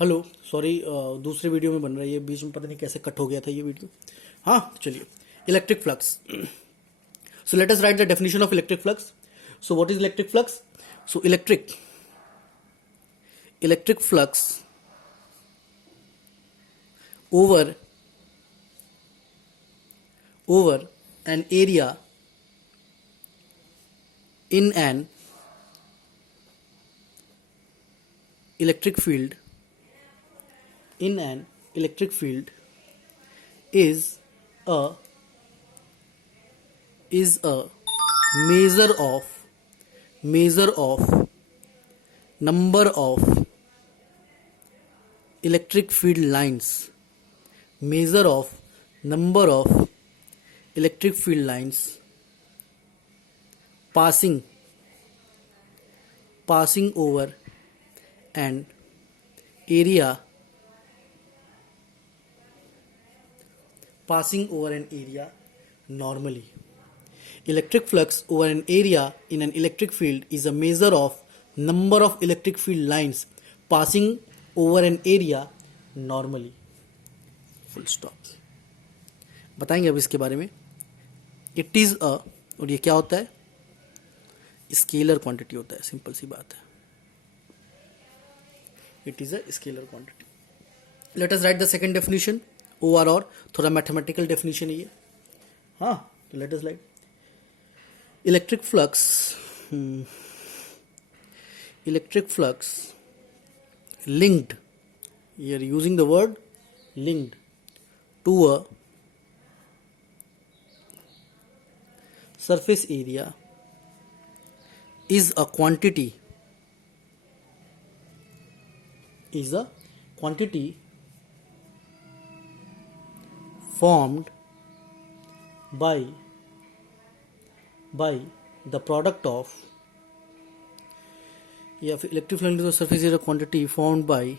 Hello sorry, दूसरे video में बन रहा है ये, बीच में पता नहीं कैसे कट हो गया था ये वीडियो। हाँ चलिए, electric flux. So let us right the definition of electric flux. So what is electric flux? So electric flux over an area in an electric field is a measure of number of electric field lines, measure of number of electric field lines passing over an area normally. Electric flux over an area in an electric field is a measure of number of electric field lines passing over an area normally. Full stop. बताएंगे अब इसके बारे में। It is a, और ये क्या होता है? स्केलर क्वांटिटी होता है, सिंपल सी बात है। It is a scalar quantity. Let us right the second definition, OR, थोड़ा मैथमेटिकल डेफिनेशन है ये। हाँ, तो let us right electric flux linked, you are using the word linked to a surface area is a quantity formed by the product of, या फिर electric field तो surface area quantity formed by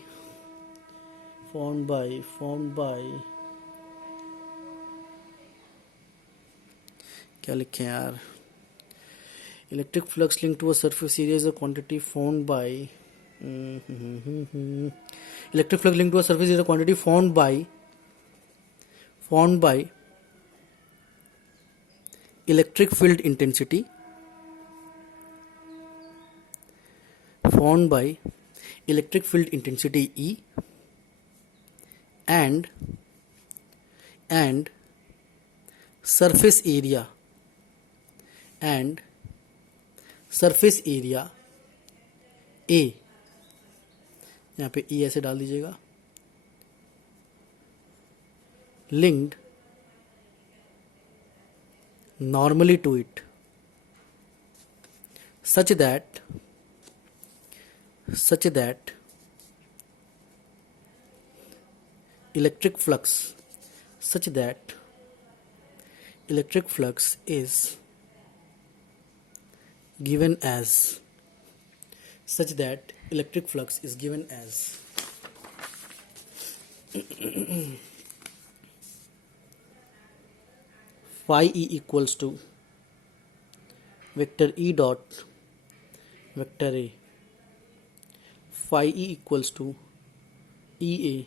क्या लिखे यार? Electric flux link to a surface area is a quantity formed by electric flux link to a surface area quantity formed by electric field intensity, formed by electric field intensity E and surface area A। यहाँ पे E ऐसे डाल दीजिएगा। linked normally to it such that electric flux is given as phi E equals to vector E dot vector A, phi E equals to EA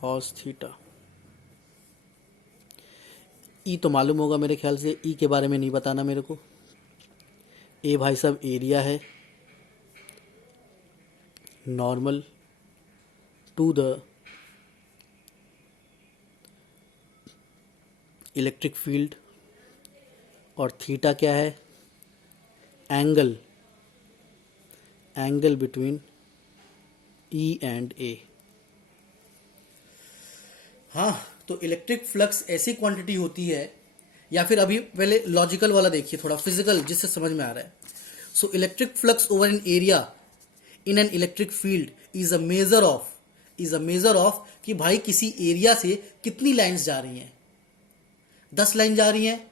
cos theta। E तो मालूम होगा मेरे ख्याल से, E के बारे में नहीं बताना मेरे को। A भाई साहब एरिया है normal to the electric field, और थीटा क्या है? Angle between E and A। हाँ, तो इलेक्ट्रिक फ्लक्स ऐसी क्वांटिटी होती है, या फिर अभी पहले लॉजिकल वाला देखिए, थोड़ा फिजिकल जिससे समझ में आ रहा है। So electric flux over an area in an electric field is a measure of कि भाई किसी एरिया से कितनी लाइंस जा रही हैं। 10 लाइन जा रही हैं,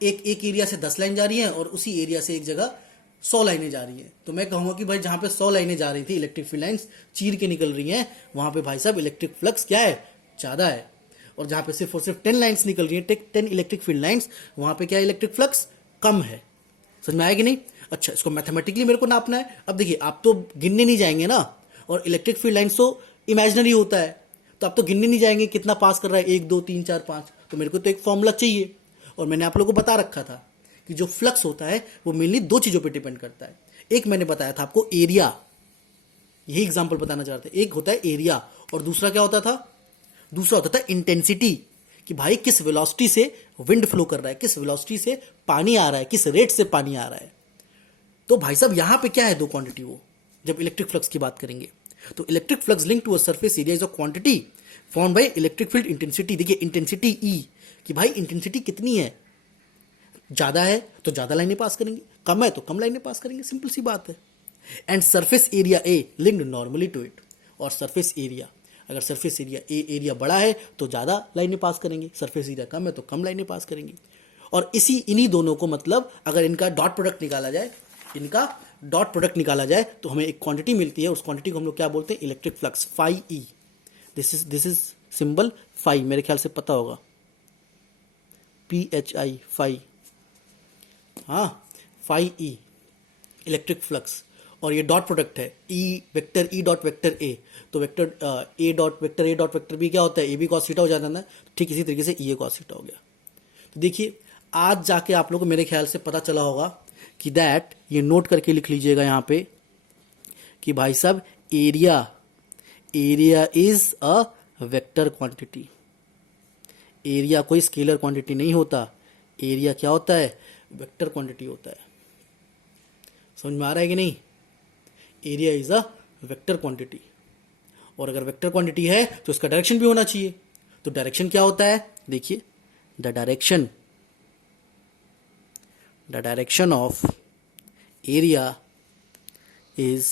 एक एरिया से 10 लाइन जा रही हैं, और उसी एरिया से एक जगह 100 लाइनें जा रही हैं। तो मैं कहूंगा कि भाई जहां पे 100 लाइनें जा रही थी, इलेक्ट्रिक फील्ड लाइंस चीर के निकल रही हैं, वहां पे भाई साहब इलेक्ट्रिक फ्लक्स क्या है? ज्यादा है। और जहां पे सिर्फ और सिर्फ 10 लाइन्स निकल रही हैं, 10 इलेक्ट्रिक फील्ड लाइंस, वहां पे क्या इलेक्ट्रिक फ्लक्स कम है। समझ में आया कि नहीं? अच्छा, इसको मैथमेटिकली मेरे को नापना है। अब देखिए, आप तो गिनने नहीं जाएंगे ना, और इलेक्ट्रिक फील्ड लाइन्स तो इमेजिनरी होता है, तो आप तो गिनने नहीं जाएंगे कितना पास कर रहा है, 1 2 3 4 5, तो मेरे को तो एक फॉर्मूला चाहिए। और मैंने आप लोगों को बता रखा था कि जो फ्लक्स होता है वो मेनली 2 चीज़ों पे डिपेंड करता है। एक मैंने बताया था आपको एरिया, यही एग्जाम्पल बताना चाहते हैं। एक होता है एरिया और दूसरा क्या होता था, दूसरा होता था इंटेंसिटी, कि भाई किस वेलोसिटी से विंड फ्लो कर रहा है, किस वेलोसिटी से पानी आ रहा है, किस रेट से पानी आ रहा है। तो भाई साहब यहां पे क्या है 2 क्वांटिटी, वो जब इलेक्ट्रिक फ्लक्स की बात करेंगे तो electric flux link to a surface area is a quantity found by electric field intensity. देखिए इंटेंसिटी ई, कि भाई इंटेंसिटी कितनी है, ज्यादा है तो ज्यादा लाइनें पास करेंगे, कम है तो कम लाइनें पास करेंगे, सिंपल सी बात है। And surface area a linked normally to it, और सरफेस एरिया, अगर सरफेस एरिया ए एरिया बड़ा है तो ज़्यादा लाइनें पास करेंगे, सरफेस एरिया कम है तो कम लाइनें पास करेंगे। और इन्हीं दोनों को मतलब अगर इनका डॉट प्रोडक्ट निकाला जाए, इनका डॉट प्रोडक्ट निकाला जाए तो हमें एक क्वांटिटी मिलती है, उस क्वांटिटी को हम लोग क्या बोलते हैं, electric flux, phi E. This is symbol phi, मेरे ख्याल से पता होगा, PHI, फाई, हाँ फाई ई इलेक्ट्रिक फ्लक्स। और ये डॉट प्रोडक्ट है, E vector E dot vector A, तो vector A dot vector B क्या होता है, ए बी कॉस थीटा हो जाता है ना, ठीक इसी तरीके से ई ए कॉस थीटा हो गया। तो देखिए आज जाके आप लोगों को मेरे ख्याल से पता चला होगा कि दैट, ये नोट करके लिख लीजिएगा यहाँ पे कि भाई साहब area is a vector quantity. Area कोई स्केलर क्वांटिटी नहीं होता, एरिया क्या होता है, वेक्टर क्वांटिटी होता है। समझ में आ रहा है कि नहीं, area is a vector quantity. और अगर वेक्टर क्वांटिटी है तो उसका डायरेक्शन भी होना चाहिए, तो डायरेक्शन क्या होता है, देखिए the direction of area is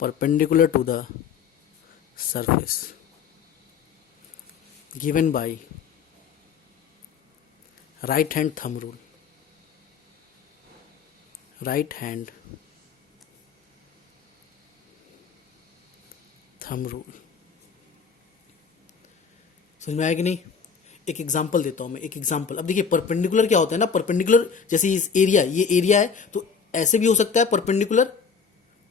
perpendicular to the surface given by right hand thumb rule, right hand thumb rule. समझ में आया कि नहीं, एक एग्जांपल देता हूं मैं, एक एग्जांपल। अब देखिए परपेंडिकुलर क्या होता है ना, परपेंडिकुलर जैसे इस एरिया, ये एरिया है तो ऐसे भी हो सकता है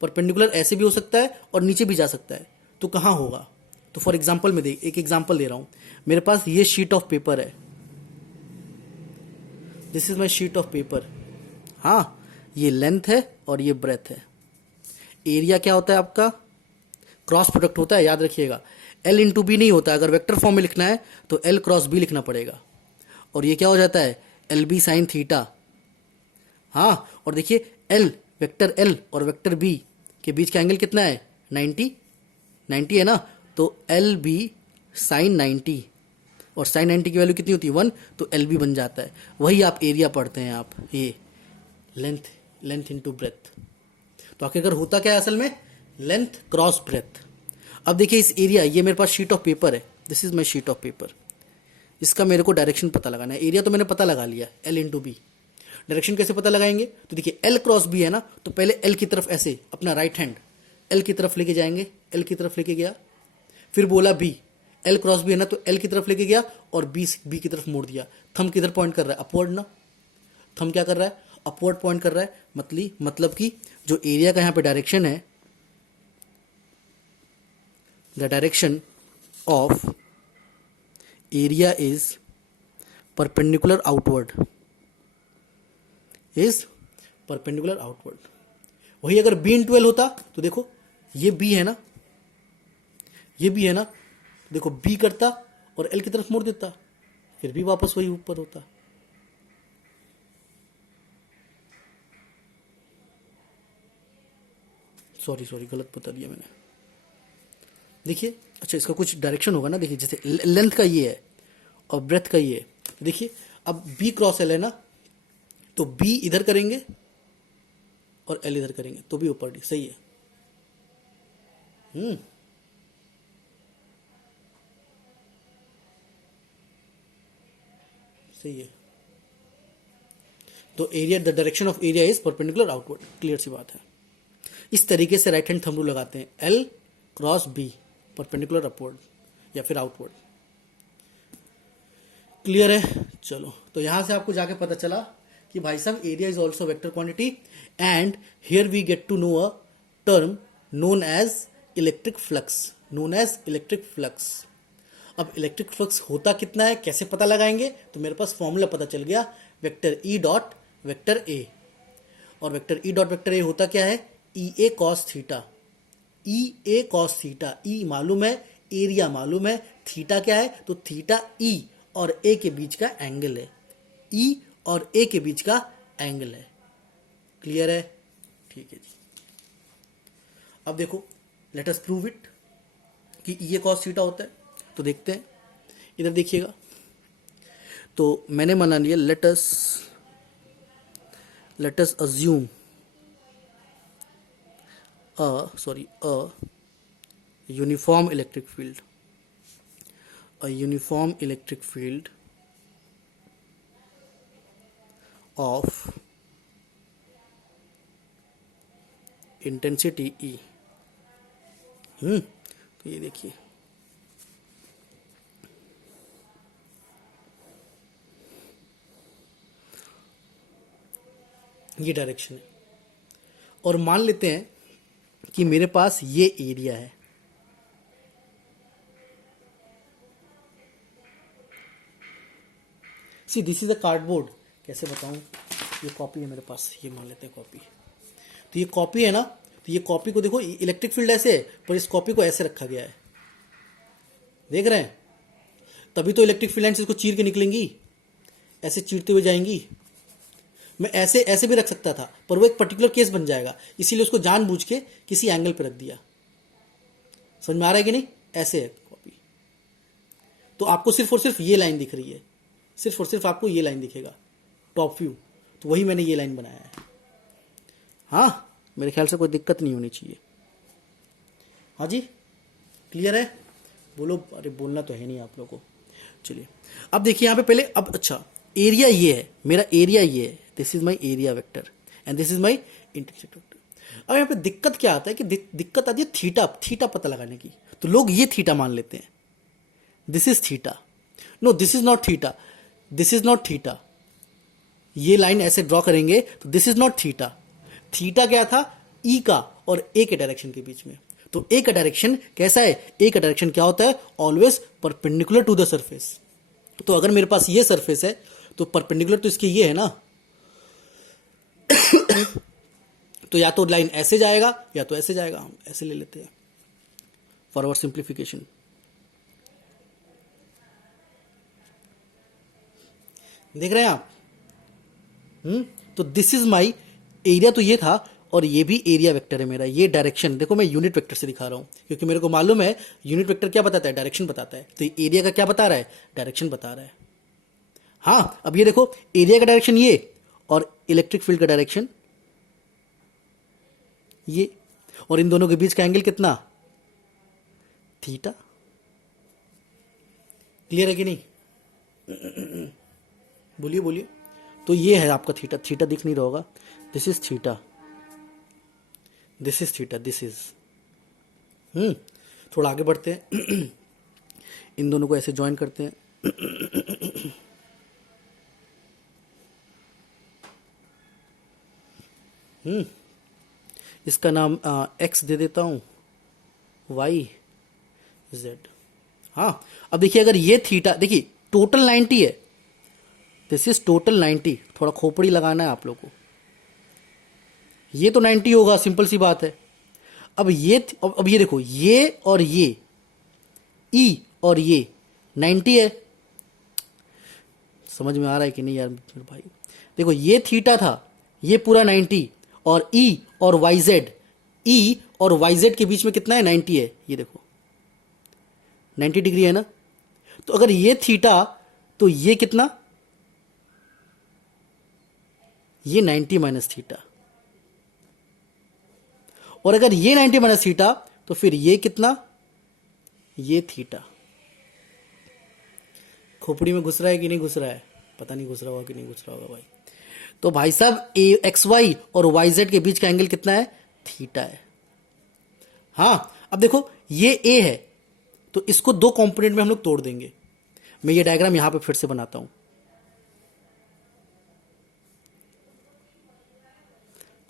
परपेंडिकुलर ऐसे भी हो सकता है और नीचे भी जा सकता है, तो कहां होगा, तो फॉर एग्जांपल मैं एक एग्जांपल दे रहा हूं। मेरे पास ये शीट ऑफ पेपर है, this is my sheet of paper, हाँ ये लेंथ है और ये ब्रेथ है। एरिया क्या होता है आपका, क्रॉस प्रोडक्ट होता है, याद रखिएगा। L इंटू बी नहीं होता, अगर वेक्टर फॉर्म में लिखना है तो L क्रॉस बी लिखना पड़ेगा, और ये क्या हो जाता है, एल बी साइन थीटा। हाँ, और देखिए L, वेक्टर L और वेक्टर B के बीच का एंगल कितना है, 90 है ना, तो एल बी साइन 90, और साइन 90 की वैल्यू कितनी होती है, 1, तो एल बी बन जाता है। वही आप एरिया पढ़ते हैं आप, ये लेंथ इंटू ब्रेथ। तो आखिरकार होता क्या है असल में, लेंथ क्रॉस ब्रेथ। अब देखिए इस एरिया, ये मेरे पास शीट ऑफ पेपर है, this is my sheet of paper, इसका मेरे को डायरेक्शन पता लगाना है। एरिया तो मैंने पता लगा लिया, L इंटू बी। डायरेक्शन कैसे पता लगाएंगे, तो देखिए L क्रॉस बी है ना, तो पहले L की तरफ ऐसे अपना राइट हैंड L की तरफ लेके जाएंगे, L की तरफ लेके गया, फिर बोला B, L क्रॉस बी है ना, तो L की तरफ लेके गया और B की तरफ मोड़ दिया। थंब किधर पॉइंट कर रहा है, अपवर्ड ना, थंब क्या कर रहा है, अपवर्ड पॉइंट कर रहा है। मतलब कि जो एरिया का यहाँ पे डायरेक्शन है, the direction of area is perpendicular outward, वही अगर B इंटू एल होता तो देखो ये B है ना, तो देखो B करता और L की तरफ मोड़ देता, फिर भी वापस वही ऊपर होता। सॉरी गलत बता दिया मैंने। देखिए अच्छा, इसका कुछ डायरेक्शन होगा ना, देखिए जैसे लेंथ का ये है और ब्रेथ का ये है, देखिए अब B क्रॉस L है ना, तो B इधर करेंगे और L इधर करेंगे तो भी ऊपर, सही है। सही है। तो area, the direction of area is perpendicular outward, clear सी बात है। इस तरीके से राइट हैंड थंब रूल लगाते हैं, L cross B perpendicular upward या फिर आउटवर्ड। क्लियर है, चलो तो यहां से आपको जाके पता चला कि भाई साहब area is also vector quantity, and here we get to know a term known as electric flux, known as electric flux. अब इलेक्ट्रिक फ्लक्स होता कितना है, कैसे पता लगाएंगे? तो मेरे पास फॉर्मूला पता चल गया, vector E dot vector A. और vector E dot vector A होता क्या है? E A cos theta. E A cos theta, E मालूम है, एरिया मालूम है, थीटा क्या है? तो थीटा ई और ए के बीच का एंगल है, ई और ए के बीच का एंगल है। क्लियर है? ठीक है जी। अब देखो, लेट अस प्रूव इट कि ई ए कॉस थीटा होता है। तो देखते हैं, इधर देखिएगा। तो मैंने मान लिया, let us assume a uniform electric field, a uniform electric field of intensity E। तो ये देखिए, ये डायरेक्शन है, और मान लेते हैं कि मेरे पास ये एरिया है। See this is a cardboard. कैसे बताऊं? ये कॉपी है मेरे पास, ये मान लेते हैं कॉपी। तो ये कॉपी है ना, तो ये कॉपी को देखो, इलेक्ट्रिक फील्ड ऐसे है, पर इस कॉपी को ऐसे रखा गया है। देख रहे हैं? तभी तो इलेक्ट्रिक फील्ड लाइन्स इसको चीर के निकलेंगी, ऐसे चीरते हुए जाएंगी। मैं ऐसे ऐसे भी रख सकता था, पर वो एक पर्टिकुलर केस बन जाएगा, इसीलिए उसको जानबूझ के किसी एंगल पे रख दिया। समझ में आ रहा है कि नहीं? ऐसे है कॉपी। तो आपको सिर्फ और सिर्फ ये लाइन दिख रही है, सिर्फ और सिर्फ आपको ये लाइन दिखेगा, टॉप व्यू। तो वही मैंने ये लाइन बनाया है। हाँ, मेरे ख्याल से कोई दिक्कत नहीं होनी चाहिए। हाँ जी, क्लियर है? बोलो। अरे बोलना तो है नहीं आप लोगों को। चलिए, अब देखिए यहाँ पे पहले, अब अच्छा, एरिया ये है, मेरा एरिया ये है, this is my area vector and this is my intersect vector. अब यहाँ पे दिक्कत क्या आता है कि दिक्कत आती है थीटा, थीटा पता लगाने की। तो लोग ये थीटा मान लेते हैं, this is theta. No, this is not theta, this is not theta. ये लाइन ऐसे ड्रॉ करेंगे तो this is not theta. Theta क्या था? ई का और ए के डायरेक्शन के बीच में। तो ए का डायरेक्शन कैसा है? ए का डायरेक्शन क्या होता है? Always perpendicular to the surface. तो अगर मेरे पास ये सरफेस है तो परपेंडिकुलर तो इसके ये है ना। तो या तो लाइन ऐसे जाएगा या तो ऐसे जाएगा। हम ऐसे ले लेते हैं फॉर आवर सिंप्लीफिकेशन। देख रहे हैं आप? तो दिस इज माई एरिया, तो ये था, और ये भी एरिया वेक्टर है मेरा। ये डायरेक्शन देखो, मैं यूनिट वेक्टर से दिखा रहा हूं, क्योंकि मेरे को मालूम है यूनिट वेक्टर क्या बताता है? डायरेक्शन बताता है। तो ये एरिया का क्या बता रहा है? डायरेक्शन बता रहा है। हाँ, अब ये देखो, एरिया का डायरेक्शन ये, और इलेक्ट्रिक फील्ड का डायरेक्शन ये, और इन दोनों के बीच का एंगल कितना? थीटा। क्लियर है कि नहीं? बोलिए बोलिए। तो ये है आपका थीटा। थीटा दिख नहीं रहा होगा, this is theta, this is theta, this is. थोड़ा आगे बढ़ते हैं। इन दोनों को ऐसे ज्वाइन करते हैं। इसका नाम एक्स दे देता हूं, वाई जेड। हाँ, अब देखिए, अगर ये थीटा, देखिए टोटल 90 है, दिस इज टोटल 90। थोड़ा खोपड़ी लगाना है आप लोग को। ये तो 90 होगा, सिंपल सी बात है। अब ये, अब ये देखो, ये और ये, ई और ये 90 है। समझ में आ रहा है कि नहीं यार मेरे भाई? देखो, ये थीटा था, ये पूरा 90, और ई और वाई जेड, ई और वाई जेड के बीच में कितना है? 90 है। ये देखो 90 डिग्री है ना। तो अगर ये थीटा, तो ये कितना? ये 90 माइनस थीटा। और अगर ये 90 माइनस थीटा, तो फिर ये कितना? ये थीटा। खोपड़ी में घुस रहा है कि नहीं घुस रहा है? पता नहीं घुस रहा होगा कि नहीं घुस रहा होगा भाई। तो भाई साहब, एक्स वाई और वाई जेड के बीच का एंगल कितना है? थीटा है। हाँ, अब देखो, ये ए है, तो इसको दो कंपोनेंट में हम लोग तोड़ देंगे। मैं ये डायग्राम यहां पे फिर से बनाता हूं।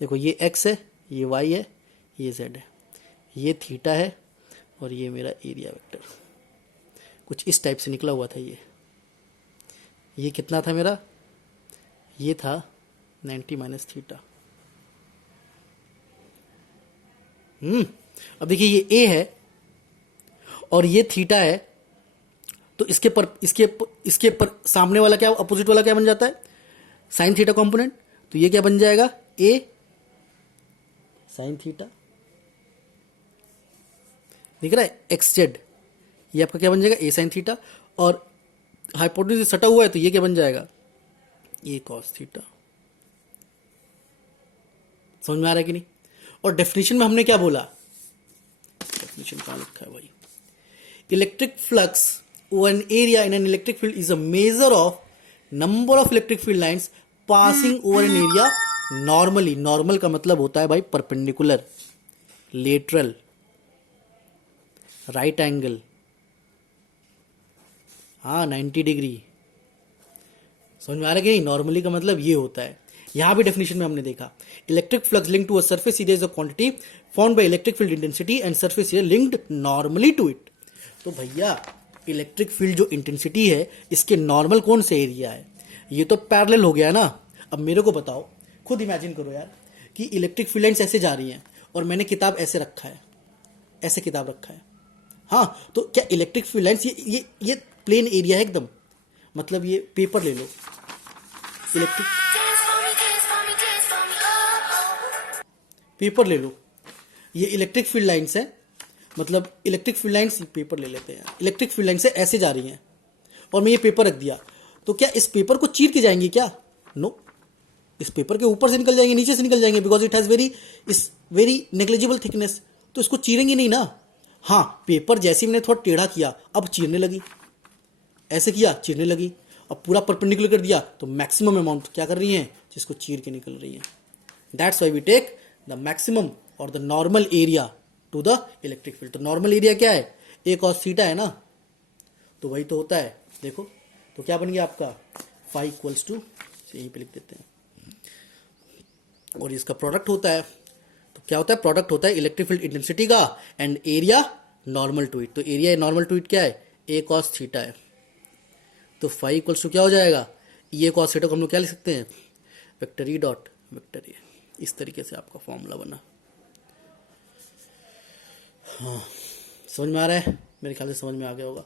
देखो, ये एक्स है, ये वाई है, ये जेड है। ये थीटा है और ये मेरा एरिया वेक्टर, कुछ इस टाइप से निकला हुआ था। ये कितना था मेरा, ये था 90 माइनस थीटा। अब देखिए ये ए है और ये थीटा है, तो इसके पर सामने वाला क्या, अपोजिट वाला क्या बन जाता है, साइन थीटा कंपोनेंट। तो ये क्या बन जाएगा, ए साइन थीटा, दिख रहा है, एक्स जेड, ये आपका क्या बन जाएगा, ए साइन थीटा। और हाइपोटेन्यूज सटा हुआ है तो ये क्या बन जाएगा, ए कॉस थीटा। समझ में आ रहा है कि नहीं। और डेफिनेशन में हमने क्या बोला, डेफिनेशन कहां लिखा है भाई, electric flux over an area in an electric field is a measure of number of electric field lines passing over an area normally. Normal का मतलब होता है भाई परपेंडिकुलर, लेटरल, राइट एंगल, हाँ 90 डिग्री। समझ में आ रहा है कि नहीं। नॉर्मली का मतलब ये होता है। यहां भी डेफिनेशन में हमने देखा, electric flux link to a surface area is a quantity found by electric field intensity and surface area linked normally to it. तो भैया इलेक्ट्रिक फील्ड जो इंटेंसिटी है इसके नॉर्मल कौन से एरिया है, ये तो पैरेलल हो गया ना। अब मेरे को बताओ, खुद इमेजिन करो यार कि इलेक्ट्रिक फील्ड लाइंस ऐसे जा रही हैं और मैंने किताब ऐसे रखा है, ऐसे किताब रखा है, हाँ, तो क्या इलेक्ट्रिक फील्ड लाइंस ये प्लेन एरिया है एकदम, मतलब ये पेपर ले लो, इलेक्ट्रिक पेपर ले लो, ये इलेक्ट्रिक फील्ड लाइंस है, मतलब इलेक्ट्रिक फील्ड लाइंस, पेपर ले लेते हैं, इलेक्ट्रिक फील्ड लाइन से ऐसे जा रही हैं और मैं ये पेपर रख दिया, तो क्या इस पेपर को चीर के जाएंगी क्या, नो, इस पेपर के ऊपर से निकल जाएंगे, नीचे से निकल जाएंगे, because it has very negligible thickness, तो इसको चीरेंगे नहीं ना। हाँ, पेपर जैसे ही मैंने थोड़ा टेढ़ा किया अब चीरने लगी, ऐसे किया चीरने लगी, अब पूरा परपेंडिकुलर कर दिया तो मैक्सिमम अमाउंट क्या कर रही है, जिसको चीर के निकल रही है। That's why we take the maximum और the normal area to the electric field. तो नॉर्मल एरिया क्या है, ए कॉस थीटा है ना, तो वही तो होता है। देखो तो क्या बन गया आपका, फाई इक्वल्स टू, यहीं पे लिख देते हैं, और इसका प्रोडक्ट होता है, तो क्या होता है, प्रोडक्ट होता है इलेक्ट्रिक फील्ड इंटेंसिटी का and area normal to it. तो एरिया नॉर्मल टू इट क्या है, ए कॉस थीटा है, तो फाई इक्वल्स टू क्या हो जाएगा, ये कॉस थीटा को हम लोग क्या लिख सकते हैं, वेक्टर ई डॉट वेक्टर ए। इस तरीके से आपका फॉर्मूला बना। हाँ, समझ में आ रहा है, मेरे ख्याल से समझ में आ गया होगा।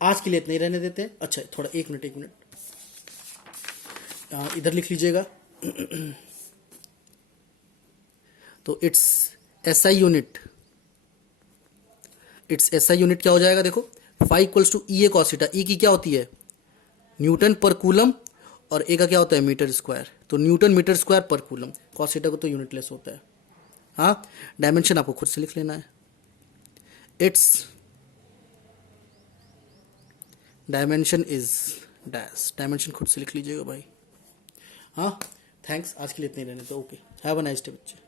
आज के लिए इतना ही रहने देते हैं। अच्छा थोड़ा एक मिनट इधर लिख लीजिएगा। तो इट्स एसआई यूनिट, क्या हो जाएगा, देखो phi equals to E A cos theta. E की क्या होती है, न्यूटन पर कूलम, और ए का क्या होता है, मीटर स्क्वायर। तो न्यूटन मीटर स्क्वायर पर कूलम, कॉस थीटा को तो यूनिटलेस होता है। हाँ, डायमेंशन आपको खुद से लिख लेना है, it's dimension is dash, dimension खुद से लिख लीजिएगा भाई। हाँ, थैंक्स, आज के लिए इतने रहने दो। Okay, have a nice day बच्चे।